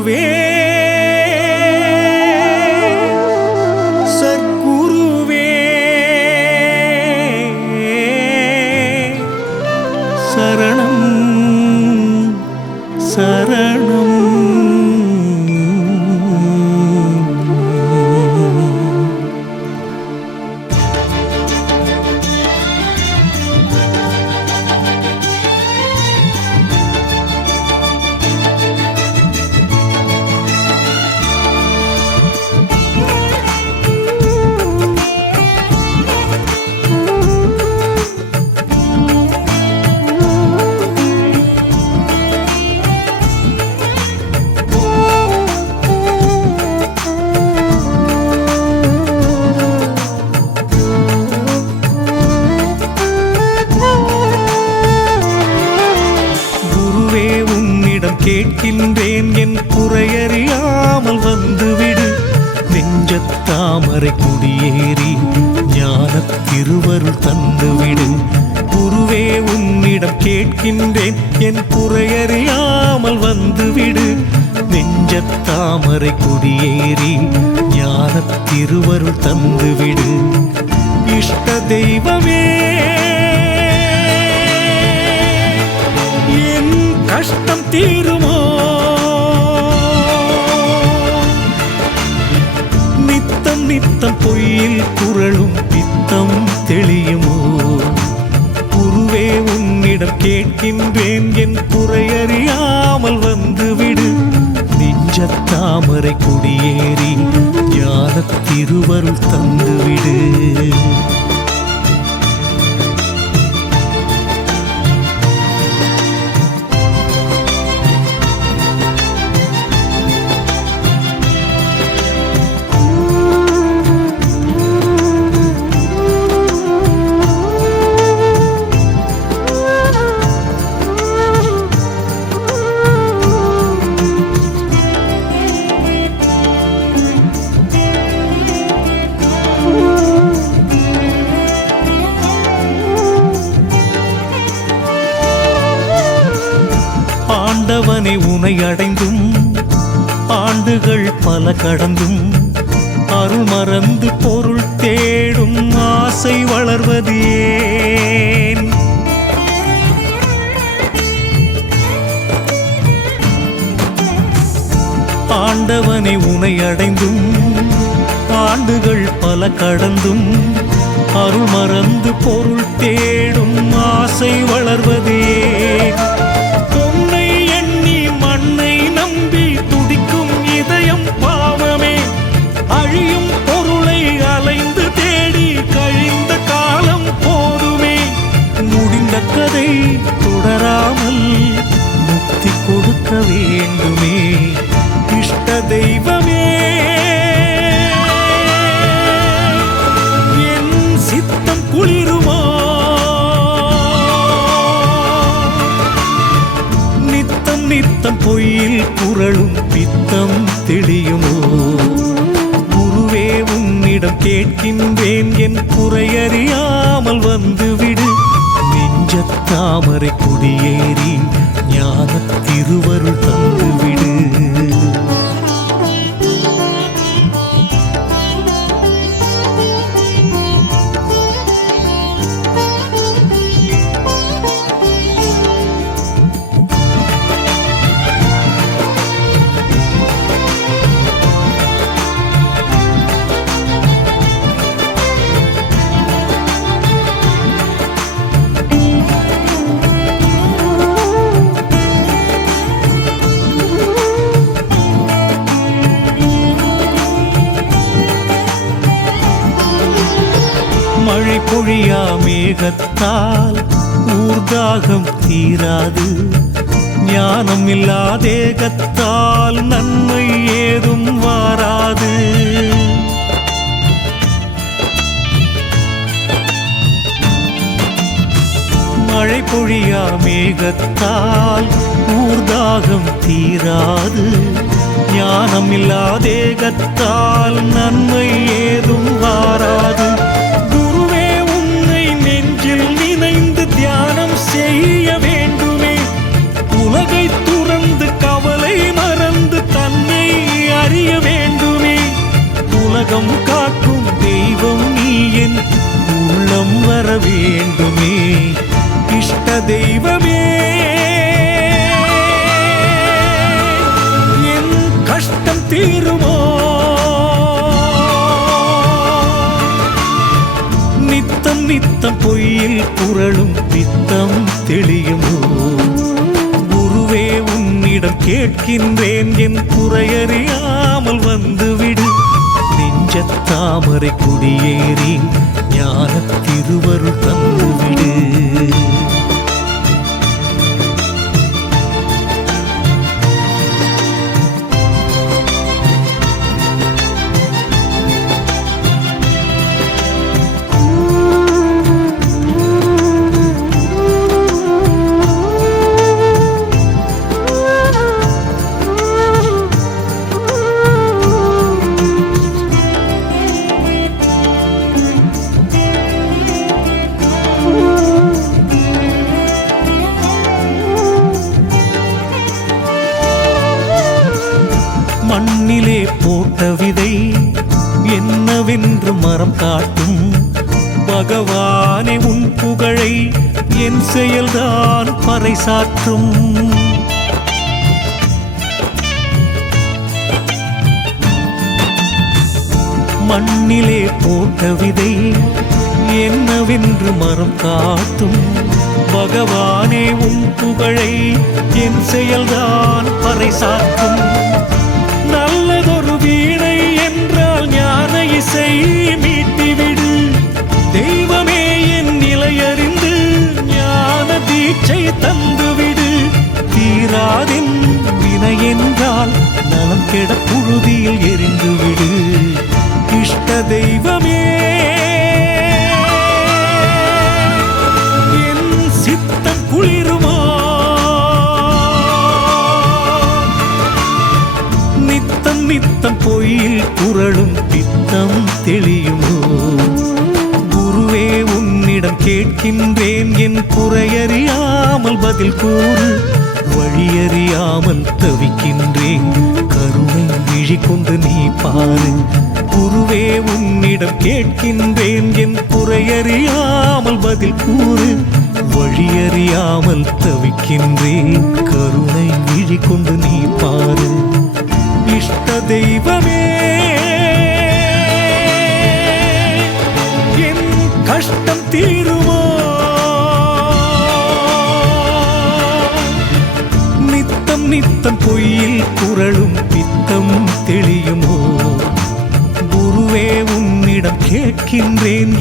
സർക്കുരുവേ സർക്കുരുവേ ശരണം ശരണം. இருக்கின்றேன் என் குறையறியாமல் வந்துவிடு. நெஞ்சத்தாமரை குடியேறி ஞான திருவருள் தந்துவிடு. குருவே உன்னிடம் கேட்கின்றேன். என் குறையறியாமல் வந்துவிடு. நெஞ்சத்தாமரை குடியேறி ஞான திருவருள் தந்துவிடு. இஷ்ட தெய்வமே என் கஷ்டம் தீருமா? நித்தம் நித்தம் பொய்யில் குரலும் பித்தம் தெளியுமோ? குருவே உன்னிடம் கேட்கின்றேன். என் குறையறியாமல் வந்துவிடு. நெஞ்ச தாமரை குடியேறி ஞானத் திருவருள் தந்துவிடு. ஆண்டவனை உனை அடைந்தும் ஆண்டுகள் பல கடந்தும் அருள் மறந்து பொருள் தேடும் ஆசை வளர்வது ஏன் ஆண்டவனை உனை அடைந்தும் ஆண்டுகள் பல கடந்தும் அருள் மறந்து பொருள் தேடும் ஆ பார்க்க வேண்டுமே. இஷ்ட தெய்வமே. என் சித்தம் குளிருமா? நித்தம் நித்தம் பொய்யில் குரலும் பித்தம் தெளியுமோ? குருவே உன்னிடம் கேட்கின்றேன். என் குறையறியாமல் வந்துவிடு. நெஞ்சத்தாமரை குடியேறி ஞானத் பொழியா மேகத்தால் ஊர்தாகம் தீராது. ஞானம் இல்லா தேகத்தால் நன்மை ஏதும் வாராது. மழை பொழியா மேகத்தால் ஊர்தாகம் தீராது. ஞானம் இல்லா தேகத்தால் நன்மை ஏதும் உலகம் காக்கும் தெய்வம் நீ என் உள்ளம் வர வேண்டுமே. இஷ்ட தெய்வமே. என் கஷ்டம் தீருமோ? நித்தம் நித்தம் பொய்யில் புரளும் பித்தம் தெளியுமோ? குருவே உன்னிடம் கேட்கின்றேன். என் குறையறியாமல் வந்துவிடு. நெஞ்சத்தாமரை குடியேறி ஞான திருவருள் தந்துவிடு. போட்ட விதை என்னவென்று மரம் காட்டும்? பகவானே உன் புகழை என் செயல்தான் பறைசாற்றும். மண்ணிலே போட்ட விதை என்னவென்று மரம் காட்டும்? பகவானே உன் புகழை என் செயல்தான் பறைசாற்றும். நல்லதொரு வீடு ஆசை மீட்டிவிடு. தெய்வமே என் நிலையறிந்து ஞான தீட்சை தந்துவிடு. தீராதின் வினை என்றால் நலம் கெட புழுதியில் எரிந்துவிடு. இஷ்ட தெய்வமே என் சித்தம் குளிருமா? நித்தம் நித்தம் பொய்யில் புரளும் பித்தம் தெளியுமோ? குருவே உன்னிடம் கேட்கின்றேன். என் குறையறியாமல் பதில் கூறு. வழியறியாமல் தவிக்கின்றேன். கருணை விழி கொண்டு நீ பாரு. குருவே உன்னிடம் கேட்கின்றேன். என் குறையறியாமல் பதில் கூறு. வழியறியாமல் தவிக்கின்றேன். கருணை விழி கொண்டு நீ பாரு. நின்றேன்